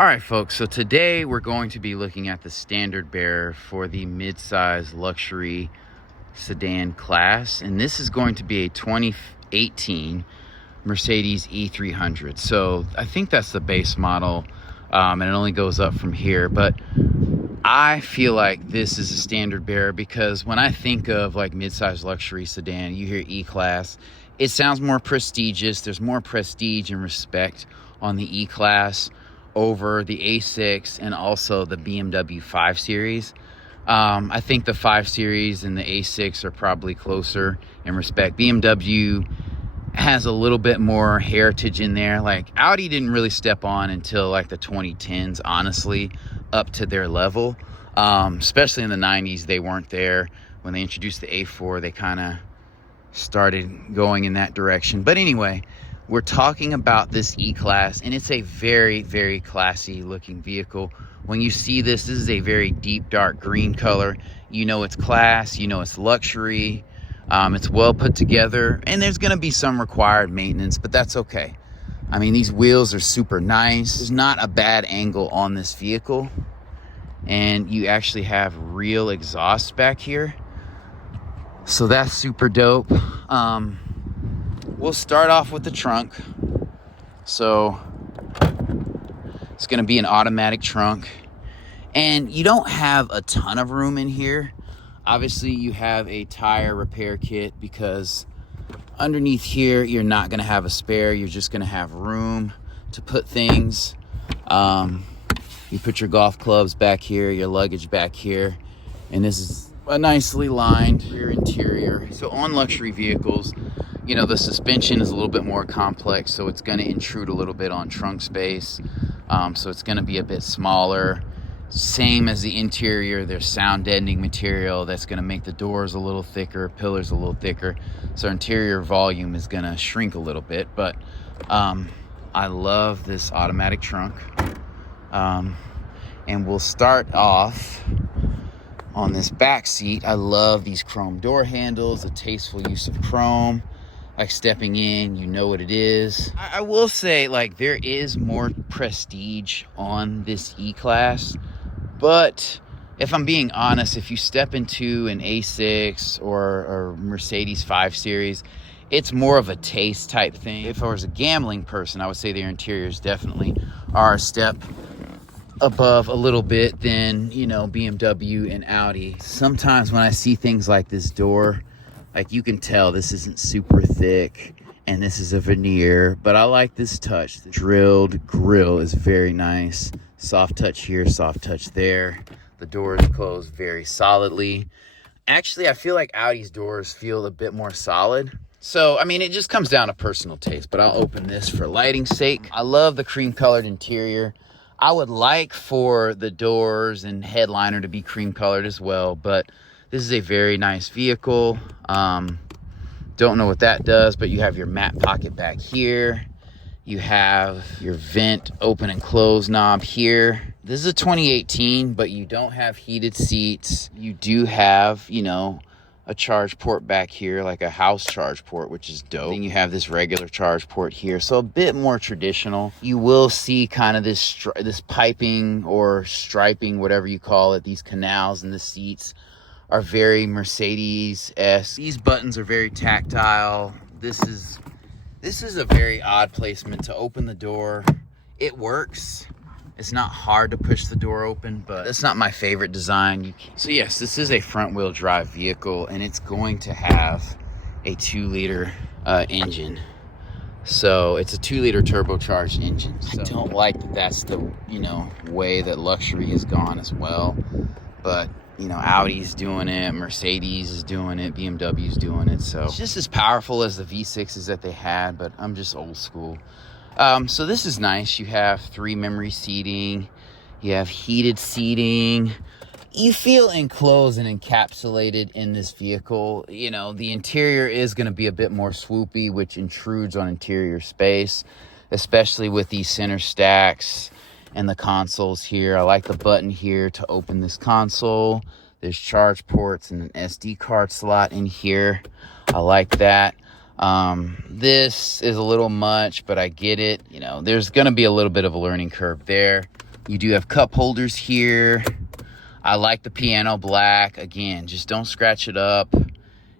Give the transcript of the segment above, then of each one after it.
All right, folks, so today we're going to be looking at the standard bearer for the mid-size luxury sedan class, and this is going to be a 2018 Mercedes E300. So I think that's the base model, and it only goes up from here, but I feel like this is a standard bearer because when I think of like mid-size luxury sedan, you hear E-Class, it sounds more prestigious. There's more prestige and respect on the E-Class over the A6 and also the BMW 5 Series. I think the 5 Series and the A6 are probably closer in respect. BMW has a little bit more heritage in there. Like Audi didn't really step on until like the 2010s, honestly, up to their level. Especially in the 90s, they weren't there. When they introduced the A4, they kind of started going in that direction. But anyway, we're talking about this E-Class, and it's a very, very classy looking vehicle. When you see this, this is a very deep, dark green color. You know it's class, you know it's luxury. It's well put together, and there's gonna be some required maintenance, but that's okay. I mean, these wheels are super nice. There's not a bad angle on this vehicle. And you actually have real exhaust back here. So that's super dope. We'll start off with the trunk. So it's gonna be an automatic trunk. And you don't have a ton of room in here. Obviously you have a tire repair kit because underneath here, you're not gonna have a spare. You're just gonna have room to put things. You put your golf clubs back here, your luggage back here. And this is a nicely lined rear interior. So on luxury vehicles, you know, the suspension is a little bit more complex, so it's gonna intrude a little bit on trunk space. So it's gonna be a bit smaller. Same as the interior, there's sound deadening material that's gonna make the doors a little thicker, pillars a little thicker. So interior volume is gonna shrink a little bit, but I love this automatic trunk. And we'll start off on this back seat. I love these chrome door handles, a tasteful use of chrome. Like stepping in, you know what it is. I will say, like, there is more prestige on this E-Class, but if I'm being honest, if you step into an A6 or Mercedes 5 Series, it's more of a taste type thing. If I was a gambling person, I would say their interiors definitely are a step above a little bit than, you know, BMW and Audi. Sometimes when I see things like this door, like you can tell this isn't super thick and this is a veneer, but I like this touch. The drilled grille is very nice. Soft touch here, soft touch there. The doors close very solidly. Actually, I feel like Audi's doors feel a bit more solid. So, I mean, it just comes down to personal taste, but I'll open this for lighting's sake. I love the cream colored interior. I would like for the doors and headliner to be cream colored as well, but this is a very nice vehicle. Don't know what that does, but you have your matte pocket back here. You have your vent open and close knob here. This is a 2018, but you don't have heated seats. You do have, you know, a charge port back here, like a house charge port, which is dope. Then you have this regular charge port here, so a bit more traditional. You will see kind of this piping or striping, whatever you call it. These canals in the seats are very Mercedes-esque. These buttons are very tactile. This is a very odd placement to open the door. It works. It's not hard to push the door open, but it's not my favorite design. So yes, this is a front-wheel drive vehicle, and it's going to have a 2-liter engine. So it's a 2-liter turbocharged engine. So I don't like that that's the, you know, way that luxury has gone as well. But, you know, Audi's doing it, Mercedes is doing it, BMW's doing it. So it's just as powerful as the V6s that they had, but I'm just old school. So this is nice. You have 3 memory seating. You have heated seating. You feel enclosed and encapsulated in this vehicle. You know, the interior is going to be a bit more swoopy, which intrudes on interior space, especially with these center stacks and the consoles here. I like the button here to open this console. There's charge ports and an SD card slot in here. I like that. This is a little much, but I get it. You know, there's going to be a little bit of a learning curve there. You do have cup holders here. I like the piano black. Again, just don't scratch it up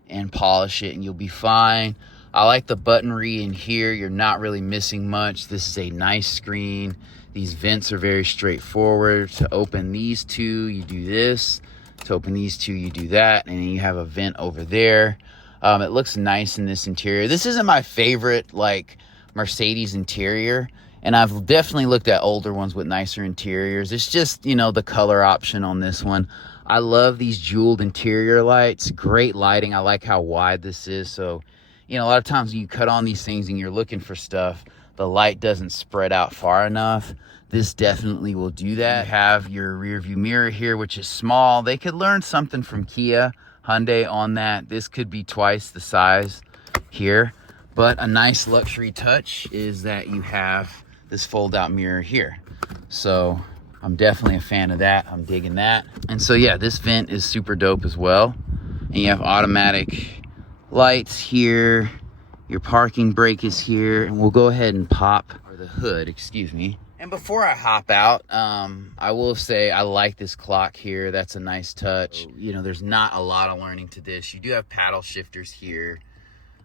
and polish it and you'll be fine. I like the buttonry in here. You're not really missing much. This is a nice screen. These vents are very straightforward. To open these two, you do this. To open these two, you do that. And then you have a vent over there. It looks nice in this interior. This isn't my favorite, like, Mercedes interior. And I've definitely looked at older ones with nicer interiors. It's just, you know, the color option on this one. I love these jeweled interior lights. Great lighting. I like how wide this is. So, you know, a lot of times when you cut on these things and you're looking for stuff, the light doesn't spread out far enough. This definitely will do that. You have your rear view mirror here, which is small. They could learn something from Kia, Hyundai on that. This could be twice the size here. But a nice luxury touch is that you have this fold out mirror here. So I'm definitely a fan of that. I'm digging that. And so yeah, this vent is super dope as well. And you have automatic lights here. Your parking brake is here. And we'll go ahead and pop, or the hood, excuse me. And before I hop out, I will say I like this clock here. That's a nice touch. You know, there's not a lot of learning to this. You do have paddle shifters here.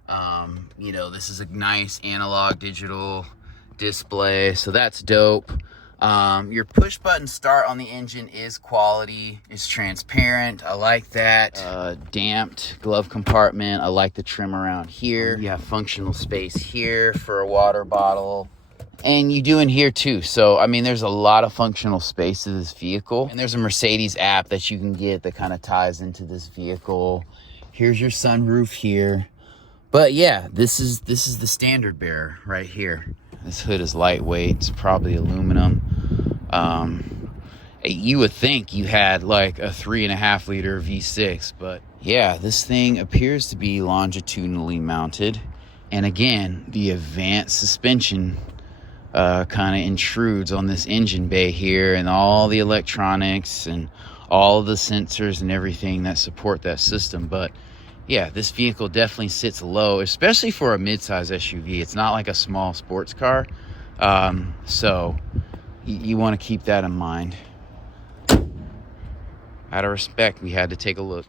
You know, this is a nice analog digital display, so that's dope. Your push button start on the engine is quality. It's transparent. I like that. Damped glove compartment. I like the trim around here. You have functional space here for a water bottle, and you do in here too. So I mean, there's a lot of functional space to this vehicle, and there's a Mercedes app that you can get that kind of ties into this vehicle. Here's your sunroof here. But yeah, this is the standard bearer right here. This hood is lightweight. It's probably aluminum. You would think you had like a 3.5 liter V6, but yeah, this thing appears to be longitudinally mounted. And again, the advanced suspension kind of intrudes on this engine bay here, and all the electronics and all the sensors and everything that support that system. But yeah, this vehicle definitely sits low, especially for a midsize SUV. It's not like a small sports car. So you want to keep that in mind. Out of respect, we had to take a look.